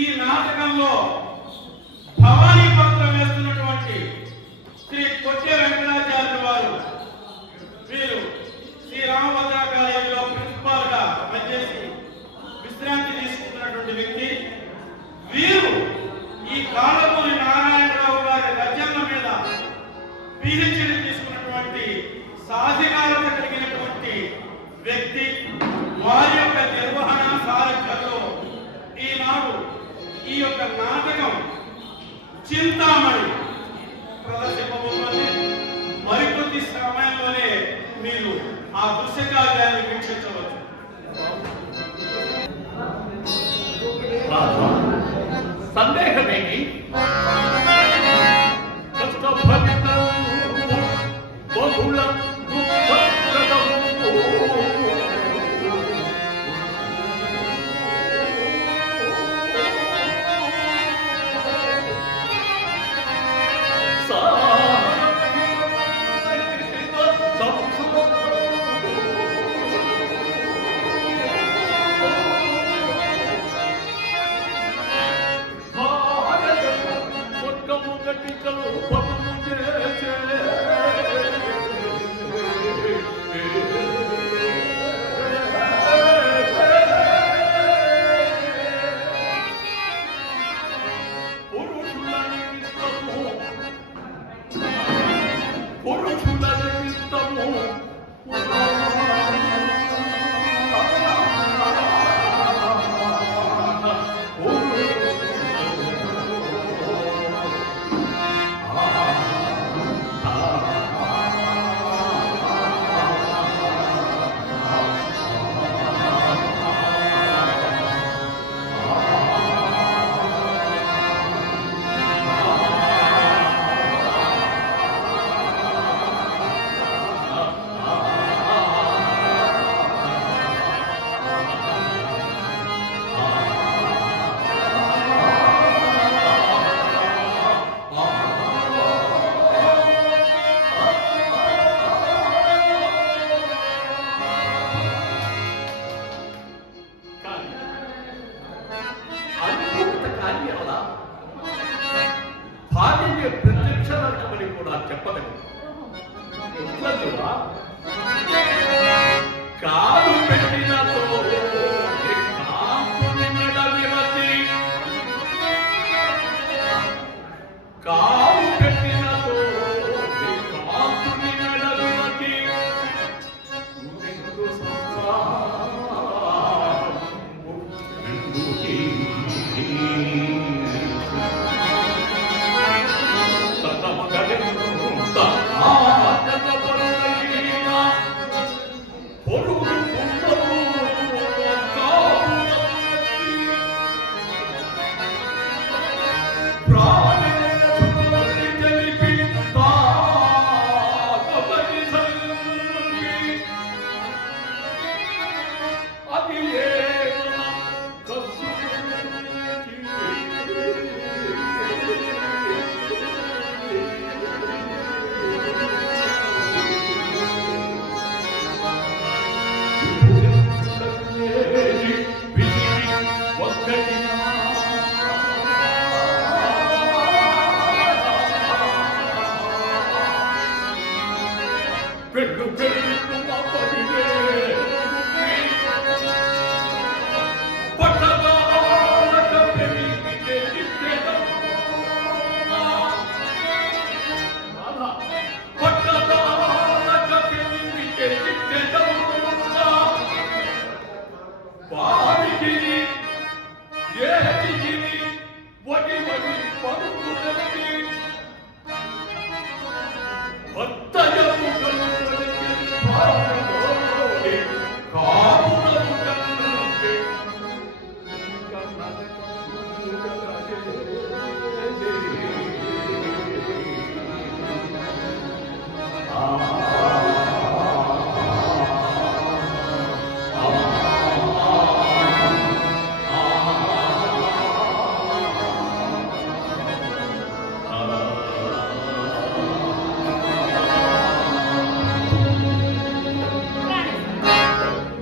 ఈ నాటకంలో భవానీ పాత్ర వేస్తున్నటువంటి శ్రీ కొట్టే వెంకటాచార్య వారు వీరు శ్రీ రామభద్ర కాలేజీలో ప్రిన్సిపాల్ గా పనిచేసి విశ్రాంతి తీసుకుంటున్నటువంటి వ్యక్తి. వీరు ఈ కాళ్ళపూరి నారాయణరావు గారి రచనల మీద పిహెచ్డి తీసుకున్నటువంటి సాధికారత కలిగినటువంటి వ్యక్తి. వారి యొక్క నిర్వహణ సారథ్యంలో ఈనాడు ఈ యొక్క నాటకం చింతామణి ప్రదర్శింపబోతోంది. మరికొద్ది సమయంలోనే మీరు ఆ దృశ్యకార్యాన్ని వీక్షించవచ్చు. సందేహమేమి? ప్రత్యక్షమని కూడా చెప్పలేదు. కాదు పెట్టినతో కాదు పెట్టినతో కాకుని మెడవిమతి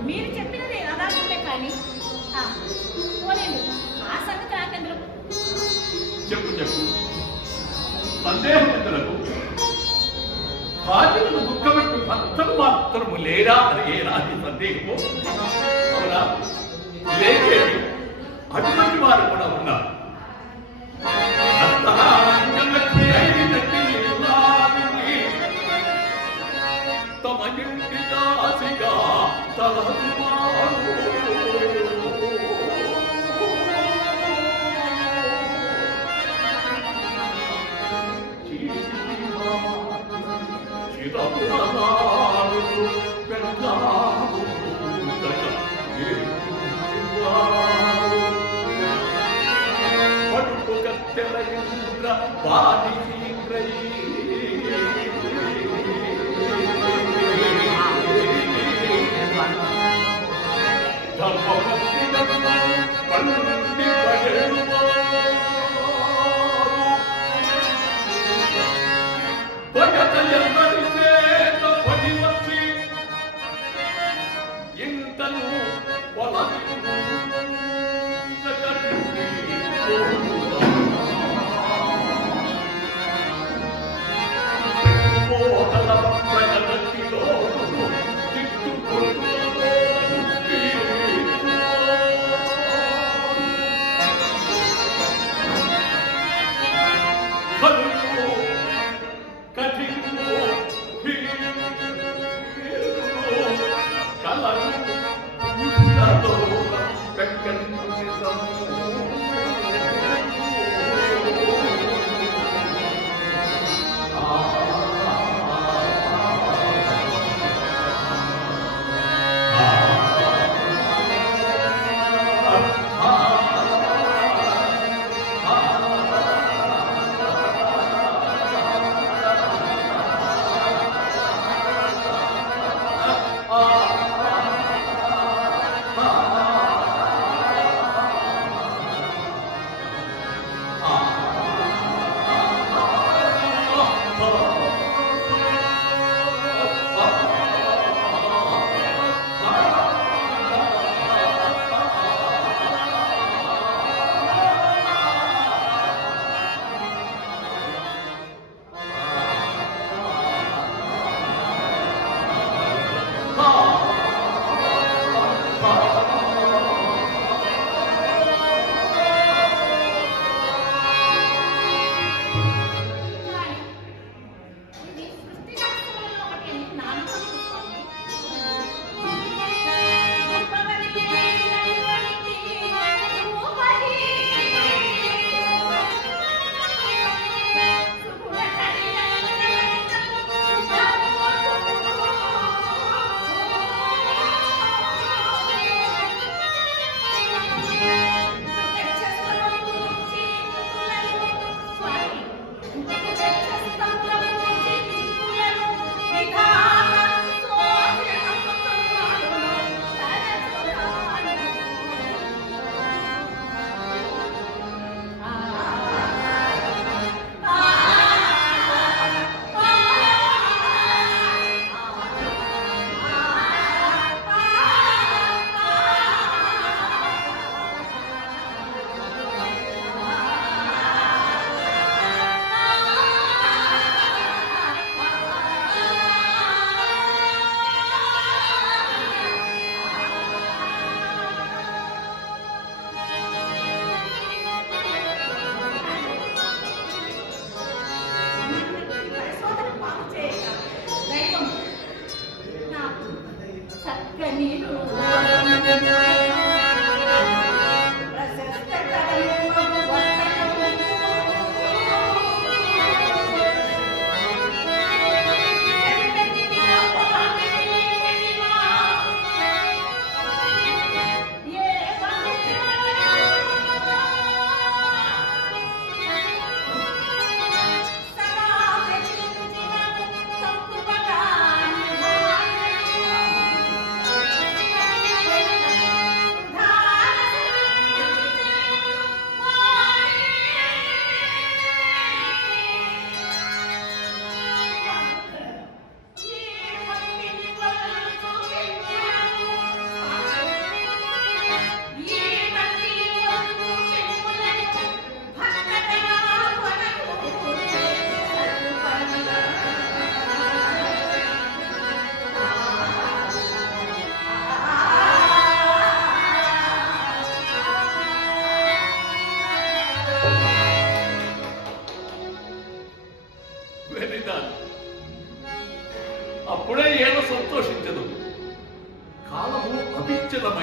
మీరు చెప్పినది యథార్థమే కానీ పోలేండి. ఆ సంగతి నాకెందుకు చెప్పు. సందేహములకు భార్యను దుఃఖపెట్టు భర్తను మాత్రము లేరా అని ఏ రాని సందేహము అవునా? లేకేది అటువంటి వారు కూడా ఉన్నారు. తమ ఇంటి దాసిగా తలదువారు పడుపు కత్తెల ఇంద్ర వారి పండి ఇంతను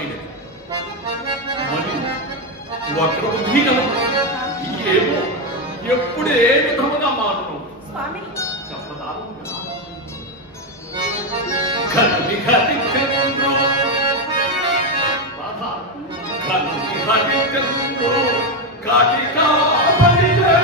విచిత్రమైనది. మరి వక్రబుద్ధిగల ఏమో ఎప్పుడు ఏ విధముగా మారును స్వామి చెప్పదాము కలి కలి చంద్రు బాధ కలి కలి చంద్రు కాటికా పడితే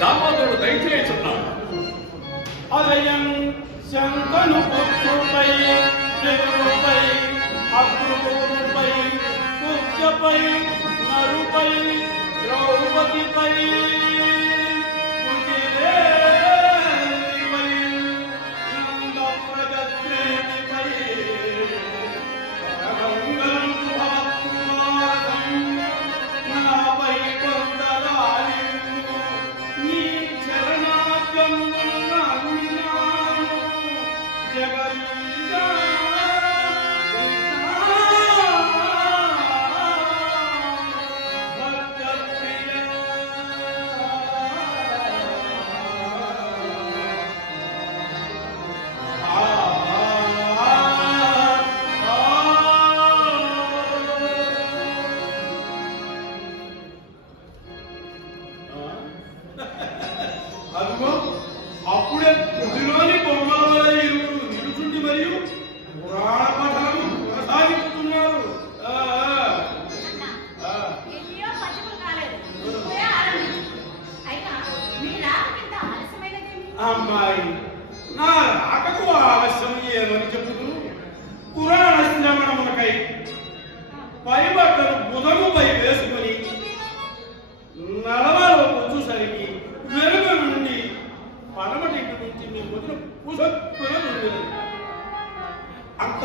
దామోదరుడు దయచేస్తున్నాడు. అలయం శంకను పుత్రుపై జనుపై అగ్రూపై కుబ్జపై నరుపై ద్రౌపదిపై కుటిలేపై నందప్రగత్రేణిపై పరమంగళం భవత్కుమారం నాపై కొందలాలి నీ చరణాగమున అన్నాను జగదీశా అదిగో అప్పుడే గుడిలోని బొమ్మల వల్ల ఇరువురు నిలుచుండి మరియు పురాణ పఠనం కొనసాగిస్తున్నారు. ఎన్నో పట్టుకులు కాలేదు ఇప్పుడే ఆరంభించు. అయినా మీ రాకకింత ఆలస్యమైనదేమి? అమ్మాయి నా రాకకు ఆలస్యం ఏమని చెప్పుదు? పురాణ శ్రవణమునకై పైబట్టలు బుధముపై వేసుకుని నడవలో వచ్చేసరికి వెలుగు నుండి పడమటి నుంచి మీ ముద్ర పుసక్కున అంత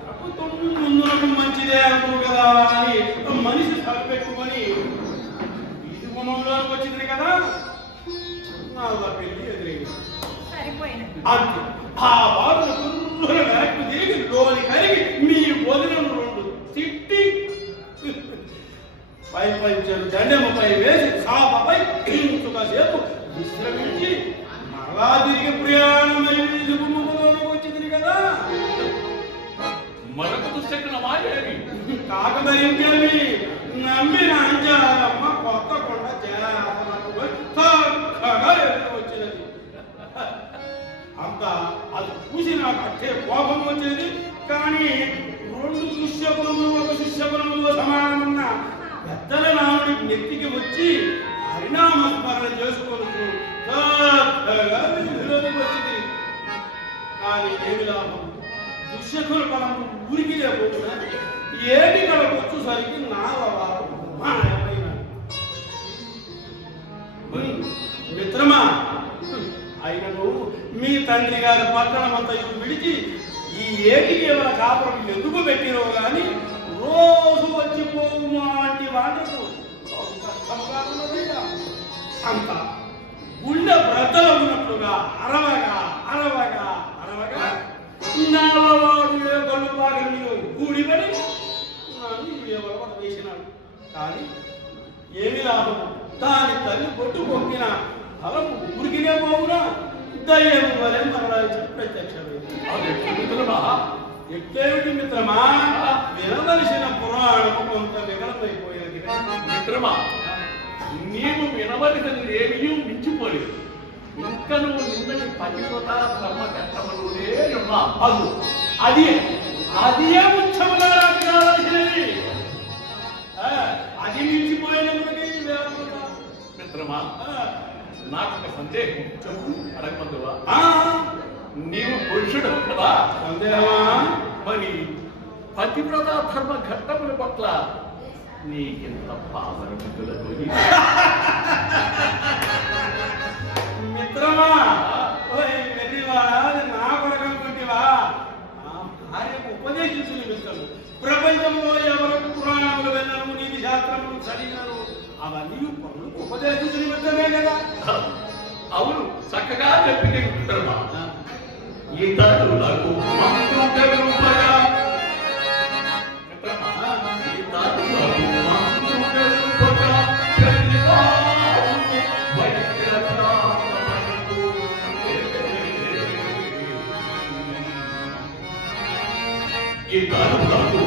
ప్రభుత్వం ముందునకు మంచిదే అంటారు కదా అని మనిషి తలపెట్టుకొని ఇది గుమ్మంలోకి వచ్చింది కదా నా పెళ్లి ఎదురైంది. సరిపోయినది. అంతే ఆ బాధను గుర్రున వెనక్కి తిరిగి లోని కరిగి మీ వదిలను రెండు తిట్టి పై పంచలు దండెముపై వేసి సాపపై ఇంకొకసేపు విశ్రమించి మరల త్వరగా తిరిగి ప్రయాణమై శుభముఖంలోకి వచ్చింది కదా. మరొక దుశ్శకునమా ఏమి? కాక మరి ఇంకేమి నమ్మిన అంజారమ్మ కొత్త కొండ చేరనట్టుగా చక్కగా ఎదురు వచ్చినది. అంత అది చూసి నాకు అట్టే కోపం వచ్చేది. కానీ రెండు దుశ్శకునములు ఒక శిష్యకునములు సమానమున్న పెద్దల నాముడికి నెత్తికి వచ్చి హరినామస్మరణ చేసుకోవచ్చు చక్కగా వీధిలోకి వచ్చింది. కానీ ఏమి లాభం? దుశ్శకుల పనము ఊరికి లేకపోతున్నా ఏటి కడకు వచ్చేసరికి నా మాయమైన మిత్రమా, అయినను మీ తండ్రి గారి పట్టణమంతా విడిచి ఈ ఏటికి ఏమైనా కాపురం ఎందుకు పెట్టినో గాని రోజు వచ్చిపోవు లాంటి వాటకు కష్టంగా ఉన్నదిట. అంత గుండె బ్రద్దలు ఉన్నట్లుగా అరవగా అరవగా అరవగా నాలవాడు గొల్లు బాగా గూడిపడి నన్ను ఎవరో వేసినాడు. కానీ ఏమి లాభం? దాని తల్లి కొట్టు పొక్కిన ఫలం ఊరికినే పోవునా దయ్యం వలె మరణాలు ప్రత్యక్షమైంది. ఎట్లేమిటి మిత్రమా? వినవలసిన పురాణము కొంత వికలమైపోయినది. మిత్రమా, నీవు వినవలసినది ఏమీ మించిపోలేదు. ఇంకా నువ్వు నిన్నటి పతివ్రత ధర్మ కష్టములునే ఉన్నావు. అది అదే ముఖ్యముగా కావాల్సినది. అది మించిపోయినప్పటికీ మిత్రమా, నాకు ఒక సందేహం చెప్పు, అడగమందువా? నీవు పురుషుడు కదా? సందేహమా? మరి పతివ్రత ధర్మ ఘట్టముల పట్ల నీకెంత పావనమితులకు మిత్రమా, వెర్రివా, నా కొడకనుకుంటేవా? భార్యకు ఉపదేశించు నిమిత్తము ప్రపంచంలో ఎవరు పురాణములు వినరు, నీతి శాస్త్రములు చదివినరు, అవన్నీ పనులకు ఉపదేశించు నిమిత్తమే కదా. అవును, చక్కగా చెప్పిన మిత్రమా. ఇతరులకు మంత్రుడెరుపగా ఇతరులకు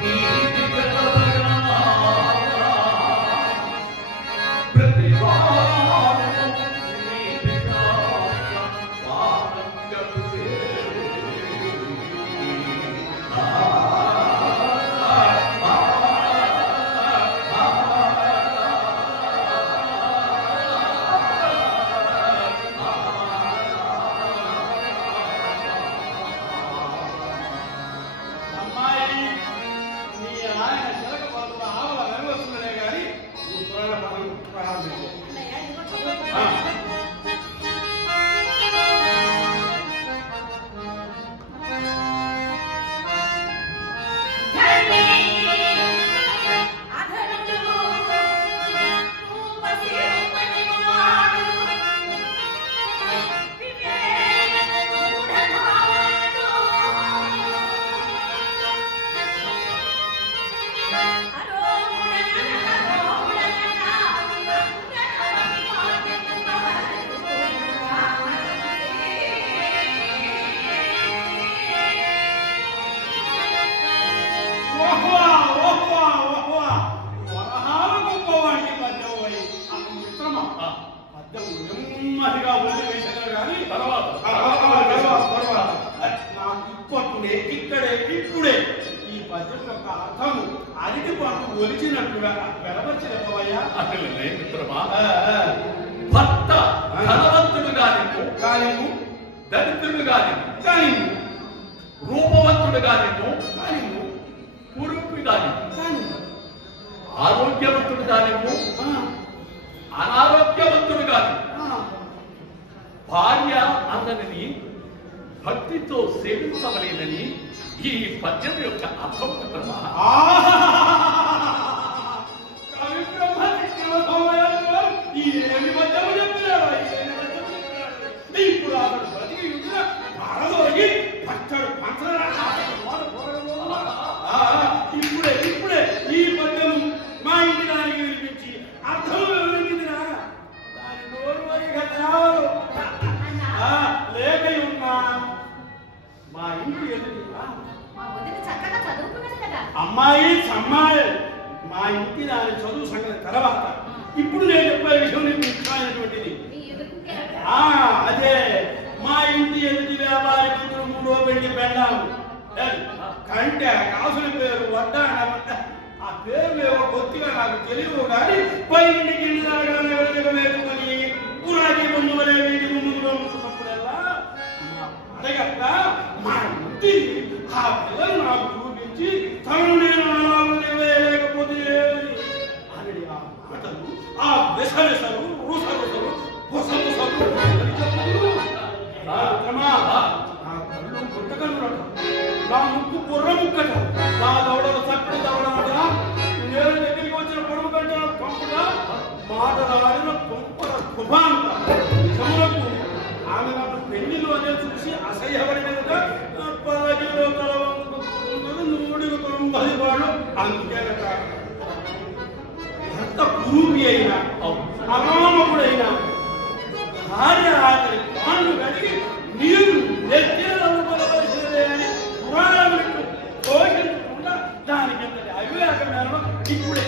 నీతి కలగనా ప్రతివారు నీతి పాదం కలుగే. ఇప్పుడే ఈ పద్యం యొక్క అర్థము అరటి పండు ఒలిచినట్టుగా వెలవచ్చలేవయ్యా. అట్లనే మిత్రమా, భర్త ధనవంతుడు కానిము, దరిద్రుడు కానిము, రూపవంతుడు కానిము, కురూపి కానిము, ఆరోగ్యవంతుడు కానిము, అనారోగ్యవంతుడు కానిము, భార్య అందరిని భక్తితో సేవించవలేదని ఈ పద్యం యొక్క అర్థం మిత్రమా. ఇప్పుడు అతడు బతికి పరలోకి పచ్చడు ఇప్పుడే ఇప్పుడే ఈ పద్యం మా ఇంటి దానికి వినిపించి అర్థం వివరించిందిరా. దాని నోరు మరి అమ్మాయి సమ్మాయి మా ఇంటి దాని చదువు సంగతి తర్వాత ఇప్పుడు నేను చెప్పే విషయం నీకు ముఖ్యమైనటువంటిది. అదే మా ఇంటి ఎదుటి వ్యాపారి మందులు 3వ పెళ్లి పెళ్ళాము కంటే కాసుల పేరు వడ్డానమంట. ఆ పేరు ఏవో కొద్దిగా నాకు తెలియదు కానీ పై ఇంటికి వేసుకొని పురాణి బంధువులే వీధి ముందులో ఉంటున్నప్పుడల్లా అడగక్క మా ఇంటి ఆ పిల్లలు నాకు చూపించి తను నేను వేయలేకపోతే అని ఆ మాటలు ఆ వెసలు రుసలు పొసలు నా కళ్ళు గుట్టకలు నా ముక్కు బుర్ర ముక్కట నా దవడలు చక్కటి దవడమాట నేను దగ్గరికి వచ్చిన పొడవు కంటే పంపుగా మాటలాడిన పంపల శుభాంత నిజములకు ఆమె నాకు పెళ్లిలో అనే చూసి అసహ్యపడినగా 10 కిలో తలవంతున్నది 190 వాడు అంతేనట. భర్త గురువు అయినా అమామకుడైనా భార్య ఆఖరి కాళ్ళు కడిగి నీరు నెత్తినవలసినదే అని పురాణాలకు పోషించకుండా దానికి ఎంతటి అవివేకమేనో ఇప్పుడే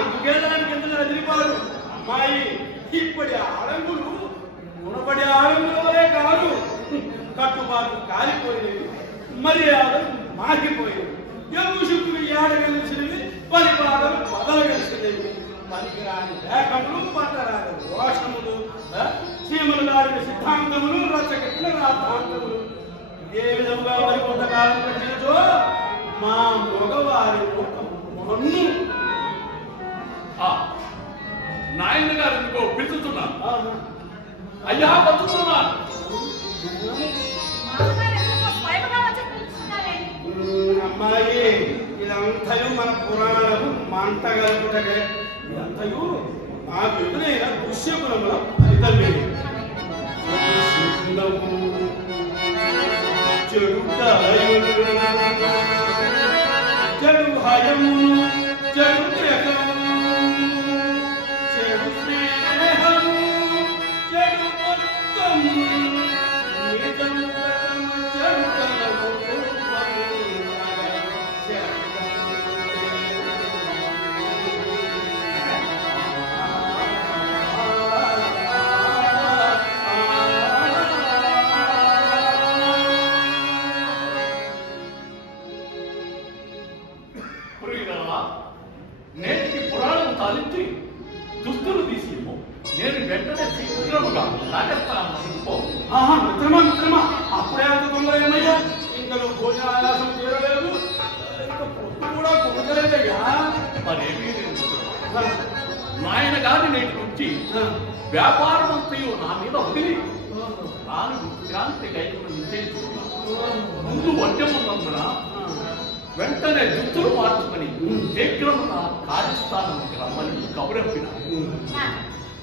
అందుకే దానికి ఎంత ఎదిరిపారు. అమ్మాయి ఇప్పటి ఆడంగులు మునపడి ఆడంగులే కాదు, కట్టుబాటు కాలిపోయినవి, మర్యాదలు మాగిపోయేవి, ఎగుసుకులు ఏడగలిసినవి, పరిపాలనలు బదలగలిసినవి, పనికిరాని లేఖములు పట్టరాని దోషములు, సీమలు దాడిన సిద్ధాంతములు, రచకట్టిన రాద్ధాంతములు ఏ విధంగా మరి కొంతకాలం వచ్చినచో మా మగవారి మన్ను నాయన గారు ఇంకో పిలుచుతున్నాను. అయ్యా పచ్చుతున్నాను. అమ్మాయి ఇదంతయు మన పురాణాలకు మంట కలుగుటకే. ఇదంతయు మాకు ఎదురైన దుశ్శకులముల ఫలితమే. చెడు భయము, చెడు త్యాగము, చెడు స్నేహము, చెడు మొత్తము, నిజము చెడు నేటికి పురాణం తాలించి దుస్తులు తీసిమో నేను వెంటనే శీఘ్రముగా రాజస్థానం మిత్రమా అప్పుడే అంత తొందర ఏమయ్యా? ఇంకా నువ్వు భోజనాయాసం తీరలేదు, ఇంకా పొట్టు కూడా పొగలేదయ్యా. మరేమీ నాయన గారి నేటి నుంచి వ్యాపారం అంతయు నా మీద వదిలి తాను విశ్రాంతి గైకును నిశ్చయించుకున్నాను. ముందు వడ్డెమున్నందున వెంటనే దుస్తులు మార్చుకొని శీఘ్రముగా కార్యస్థానానికి రమ్మని కబురంపిన.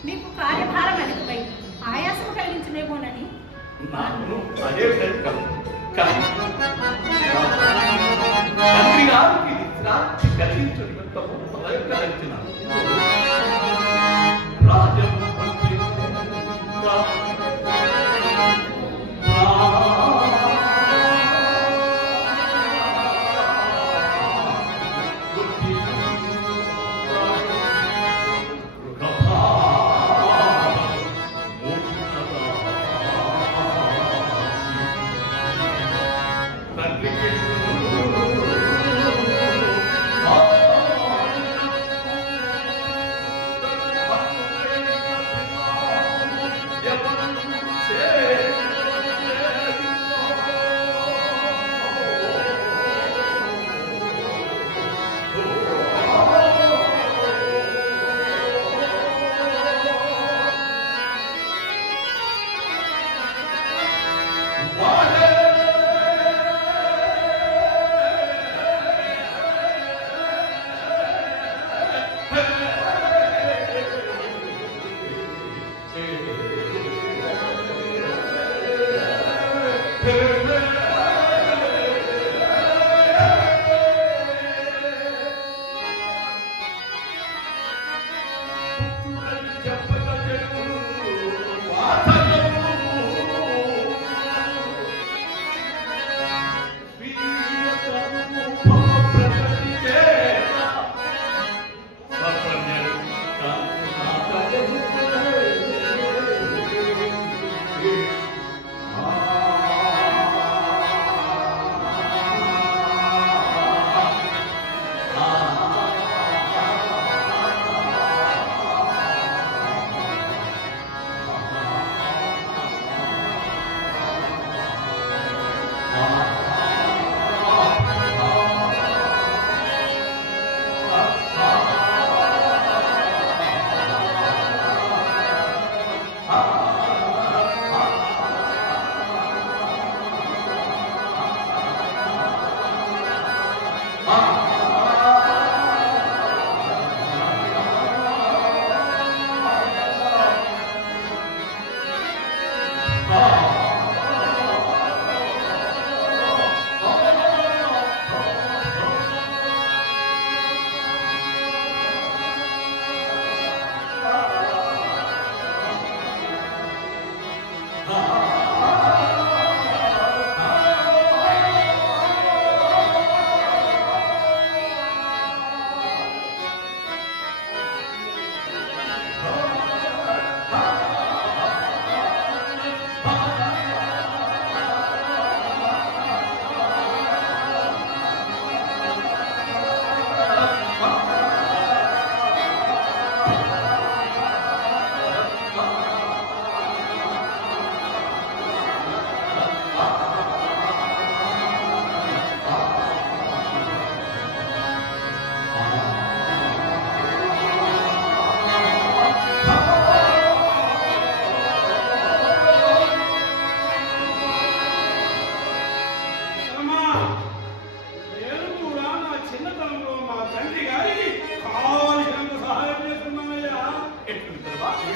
మీకు కార్యభారం అధికమై ఆయాసం కలిగించలేమోనని నాకు అదే సరికాదు. తండ్రి గారికి విశ్రాంతి కలిగించు నిమిత్తము ప్రయత్నించినాను.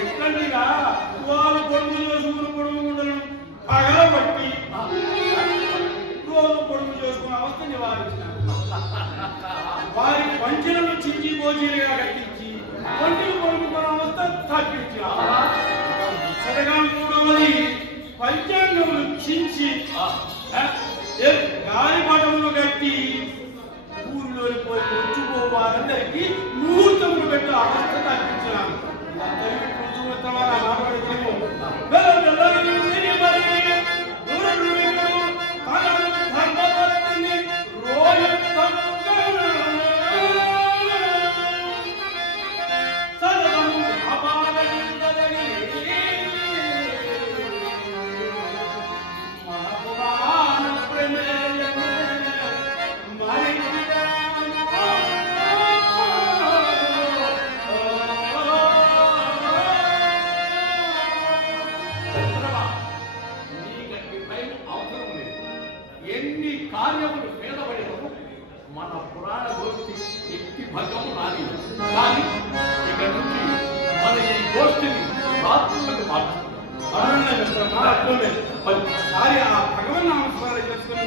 ఎట్లండిగా వాళ్ళు పొడుగు చేసుకుని పొడుగు ఉండడం పగలబట్టి రోజు పొడుగు చేసుకున్న అవస్థ నివారించిన వారి పంచలను చించి భోజీలుగా కట్టించి పంటలు కొనుక్కున్న అవస్థ తగ్గించిన సరగా మూడవది పంచాంగములు చించి గాలి పటములు కట్టి ఊరిలోని పోయి వచ్చుకోవాలందరికీ ముహూర్తములు పెట్టే అవస్థ తగ్గించినాను ఎన్ని కార్యములు పేదపడినను మన పురాణ గోష్ఠి ఎట్టి భంగము రాని కానీ ఇక నుంచి మన ఈ గోష్ఠిని రాత్రులకు మరి ఆ భగవన్ నామస్మరణ చేసుకుని